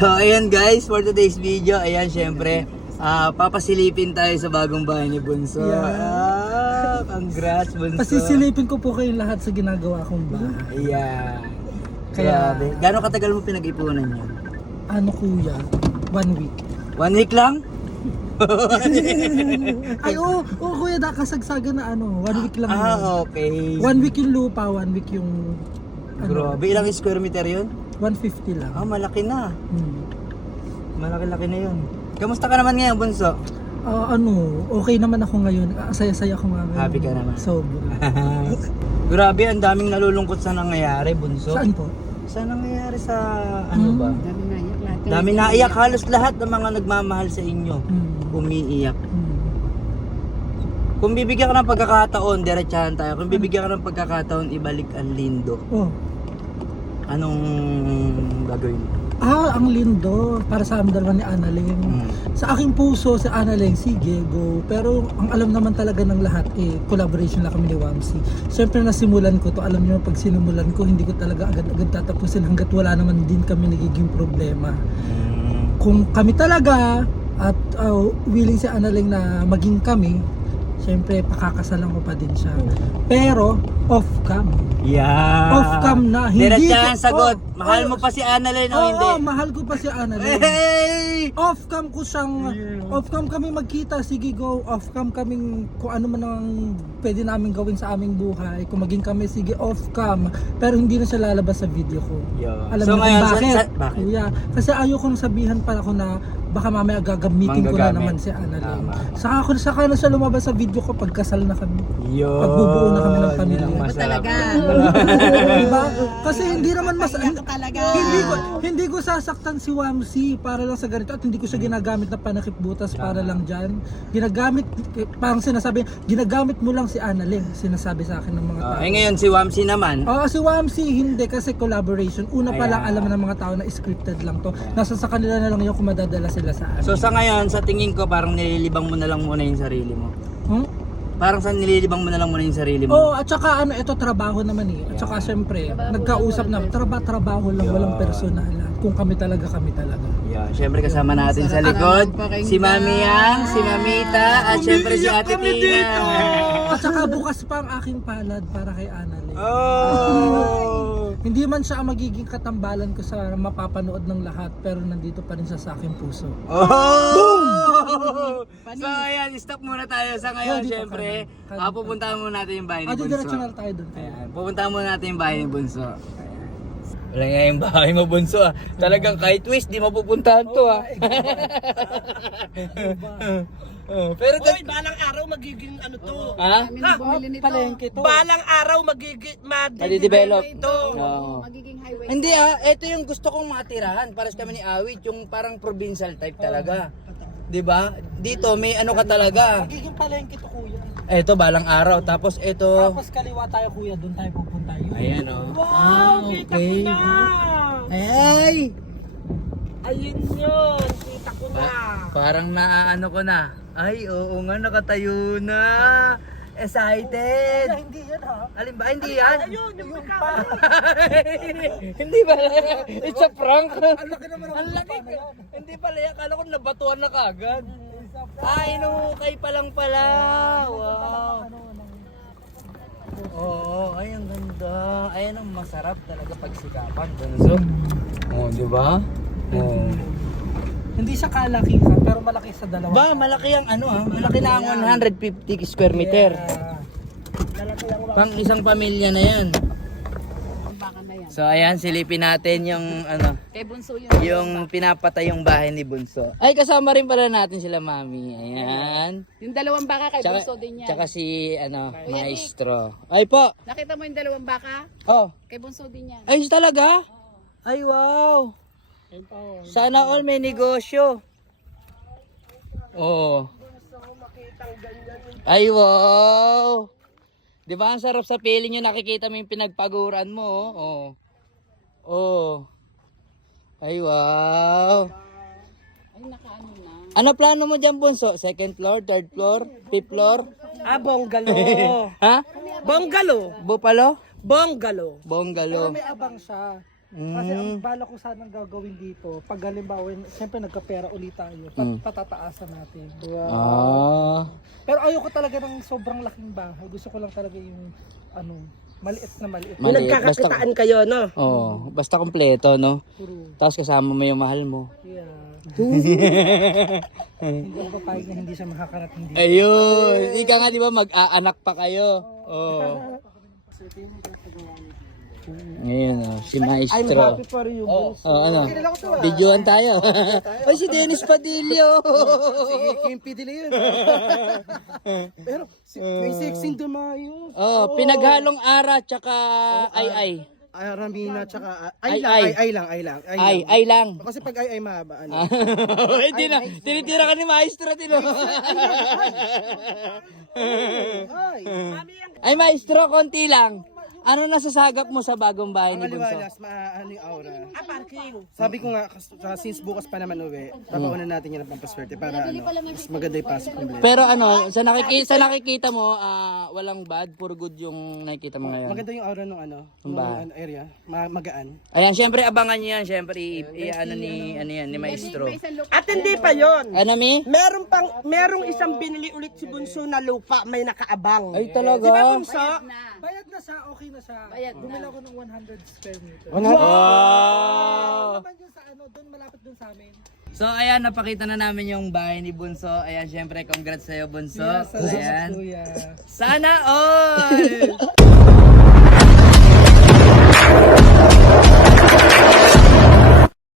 So ayan guys, for today's video, ayan syempre, papasilipin tayo sa bagong bahay ni Bunso. Yeah. Congrats Bunso. Pasisilipin ko po kayong lahat sa ginagawa kong bahay. Ayan. Kaya- Grabe. Gano'ng katagal mo pinag-ipunan yan? Ano kuya? 1 week. 1 week lang? Ay oo, kuya, kasagsagan na 1 week lang. yun. Okay. 1 week yung lupa, 1 week yung Grabe, ilang square meter yun? 150 lang. Malaki na. Hmm. Malaki-laki na yun. Kamusta ka naman ngayon, Bunso? Okay naman ako ngayon. Saya-saya ako nga ngayon. Happy ka naman? Sobra. Grabe, ang daming nalulungkot sa nangyayari, Bunso. Saan po? Sa nangyayari sa ano ba? Dami na iyak lahat. Dami naiyak, halos lahat ng mga nagmamahal sa inyo. Umiiyak. Kung bibigyan ka ng pagkakataon, diretsahan tayo. Kung bibigyan ka ng pagkakataon, ibalik ang lindo. Oh. Anong gagawin mo? Ang lindo para sa amin dalawa ni Annalyn. Sa aking puso, si Annalyn, sige, go. Pero ang alam naman talaga ng lahat, collaboration lang kami ni Wamsi. Siyempre nasimulan ko to, alam niyo pag sinimulan ko, hindi ko talaga agad-agad tatapusin hanggat wala naman din kami nagiging problema. Kung kami talaga at willing si Annalyn na maging kami, siyempre pakakasalan ko pa din siya. Pero off-cam. Yeah. Off-cam na. Diretsahan sagot. Mahal mo pa si Annalyn o hindi? Oo, mahal ko pa si Annalyn. Hey! Off-cam ko siyang, off-cam kami magkita, sige go, off-cam kaming kung ano man ang pwede namin gawin sa aming buhay, kung maging kami, sige off-cam, pero hindi na siya lalabas sa video ko. Yeah. Alam So niyo ngayon, kung bakit? bakit? Kuya, kasi ayokong sabihan pa ako na baka mamaya gagamitin ko na Manggagamit. naman si Annalyn. Tama. Saka na siya lumabas sa video ko pagkasal na kami. Yo. Pagbubuo na kami ng pamilya. Yun ang masarap. Talaga. Diba? Kasi hindi naman Iyak ka talaga. hindi ko sasaktan si Wamsi para lang sa ganito at hindi ko siya ginagamit na panakip butas para lang diyan. Ginagamit parang sinasabi, ginagamit mo lang si Annalyn, sinasabi sa akin ng mga tao. Ngayon si Wamsi naman. Oo, si Wamsi hindi kasi collaboration. Una pa lang Ayan. alam ng mga tao na scripted lang to. Nasa sa kanila na lang yung kung madadala sila sa akin. So sa ngayon, sa tingin ko parang nililibang mo na lang muna yung sarili mo. Parang sa nililibang mo na lang muna yung sarili mo. Oh, at saka ito trabaho naman eh. At saka syempre, nagkausap na trabaho lang, walang personal. Kung kami talaga. Yeah, syempre kasama natin sa likod si Mami Yang, si Mamita, at syempre si Ate Tina. At saka bukas pa ang aking palad para kay Annalyn. Oh! Hindi man siya ang magiging katambalan ko sa mapapanood ng lahat, pero nandito pa rin siya sa aking puso. Oh! Boom! So ayan, stop muna tayo sa ngayon. Dito, Syempre, kanan. pupuntahan muna natin yung bahay ni Adi Bunso. diretso na tayo doon. Ayan, pupuntahan muna natin yung bahay ni Bunso. Wala nga yung bahay mo, Bunso ah. Talagang kahit twist, di mapupuntahan to ah. Pero Hoy, balang araw magiging ano to. ha? Kami na bumili nito. Palengke to. Balang araw magiging Madidevelop. ito. Oo. Magiging highway. Hindi ito yung gusto kong matirahan. Pares kami ni Awit, yung parang provincial type talaga. 'Di ba? Dito may ano ka talaga. Magiging palengke to kuya. Ito balang araw, tapos ito. Tapos kaliwa tayo kuya, doon tayo pupunta. Ayan oh. Wow, kita ko na. Ay! Ayun yun, kita ko na. Parang naaano ko na. Ay, oo nga, nakatayo na. Excited. Hindi yan ha. Alin ba? Hindi yan. Ayun, yung magkakaroon. Hindi ba? It's a prank. Ang laki naman Ang laki. Hindi pala yan. Akala ko nabatuan na kagad. Ay, inuukay pa lang pala. Wow. Oo, ay ang ganda. Ayan ang masarap talaga pagsikapan. Bunso. Oh, di ba? Oh. Hindi siya kalaki ha, pero malaki sa dalawa. Ba, malaki ang ano ah. Malaki na ang 150 square meter. Pang isang pamilya na yan. Ang baka na yan. So ayan, silipin natin yung ano, Kay Bunso yun. yung pinapatay yung bahay ni Bunso. Ay, kasama rin pala natin sila, Mami. Ayan. Yung dalawang baka kay Bunso din yan. Tsaka si ano, Maestro. Ay po. Nakita mo yung dalawang baka? Oh. Kay Bunso din yan. Ay, talaga? Ay, wow. Sana all may negosyo. Oh. Ay, wow. Di ba ang sarap sa piling yung nakikita mo yung pinagpaguran mo, oh. Oh. Ay, wow. Ay, nakaano na. Ano plano mo dyan, Bunso? Second floor, third floor, fifth floor? Bongalo. Ha? Bongalo. Bupalo? Bongalo. Bongalo. May abang siya. Kasi ang bala ko sanang gagawin dito, pag halimbawa, siyempre nagkapera ulit tayo, patataasan natin. Ah. Pero ayoko talaga ng sobrang laking bahay. Gusto ko lang talaga yung maliit na maliit. Yung Maliit. nagkakakitaan kayo, no? Oh, basta kompleto, no? Puro. Tapos kasama mo yung mahal mo. Yeah. Hindi ako papayag na hindi siya makakarating dito. Ayun. Ika nga, di ba, mag-aanak pa kayo. Oh. Ngayon, si I'm Maestro. happy for you, boss. Oh, ano? Videoan tayo. Ay, si Dennis Padillo. Sige, Kimpi dili yun. Pero, may sexing dumayo. Oh, pinaghalong ara tsaka ay. Ay, Ramina, tsaka, Ay, ay lang. Ay lang. Kasi pag ay mahaba, ano. Hindi na. Tinitira ka ni Maestro, tino. Ay, Maestro, konti lang. Ano nasasagap mo sa bagong bahay Ang ni Bunso? aliwalas, maano yung aura. Parking. Sabi ko nga, since bukas pa naman uwi, papaunan natin yan ang pampaswerte para mas maganda yung pasok kompleto. Pero ano, sa nakikita mo, walang bad, puro good yung nakikita mo ngayon. Maganda yung aura nung bahay. area, magaan. Ayan, syempre abangan niyo yan, syempre ni Maestro. At hindi pa yon. Ano mi? Merong isang binili ulit si Bunso na lupa, may nakaabang. Ay talaga. Di ba, Bunso? Bayad na siya, okay na siya. Bayad na. Bumili ako ng 100 square meter. Wow! Naman yun sa doon malapit doon sa amin. So ayan, napakita na namin yung bahay ni Bunso. Ayan, syempre congrats sa'yo Bunso. Salamat, Ayan. kuya. Sana all!